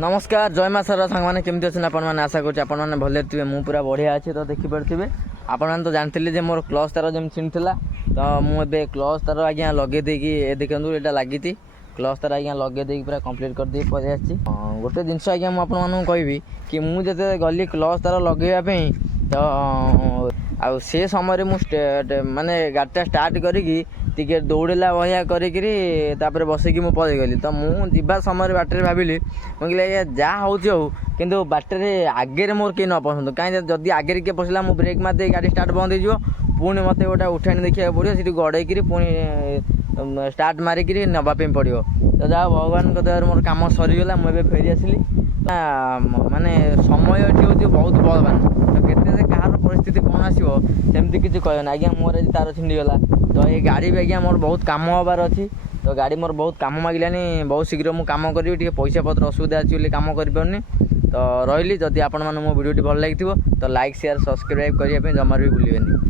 नमस्कार जय माँ सारा सांग मैंने केमती अच्छे आपण मैंने आशा करुँच आपण मैंने भले थे मु पूरा बढ़िया अच्छे तो देखिपे आपण मैंने तो जानते जे मोर क्लच तार जमी छिड़ा तो मुझे क्लच तार आज्ञा लगे देकी देखूँ यहाँ लगी क्लच तार आज्ञा लगे देकी पूरा कंप्लीट कर दे पलि आसी गोटे जिनस आज्ञा मुझे कहबी कि मुझे गली क्लच तार लगेवाई तो आ से समय माने गाड़ीटा स्टार्ट करी टिके दौड़ला भया कर बसिकी मुझे पलैगली तो मुझे समय बाटर भाविली मुझे जहाँ हूँ कि बाटर आगे मोर किए न पसंद कहीं जदि आगे किए पशिला मुझे ब्रेक मारदे गाड़ी स्टार्ट बंद हो पुणी मत गोटे उठाणी देखा पड़ो सीटी गड़ेक पुणी स्टार्ट मारिक नवाप पड़ो तो जहाँ भगवान दयार मोर कम सरीगला मुझे फेरी आसली माने समय ये हूँ बहुत बलवान तो केते कहार परिस्थिति कौन आसो सेमती किसी कहना आज्ञा मोर आज तार छिंडीगला तो ये गाड़ी भी आज्ञा मोर बहुत कम हबार अच्छी तो गाड़ी मोर बहुत कम मागिलानी बहुत शीघ्र मुझे कम करी पैसा पत्र असुविधा अच्छी कम कर तो रही जदि आपण मैंने मो वीडियो भल लगी तो लाइक शेयर सब्सक्राइब करने जमार भी भूलें।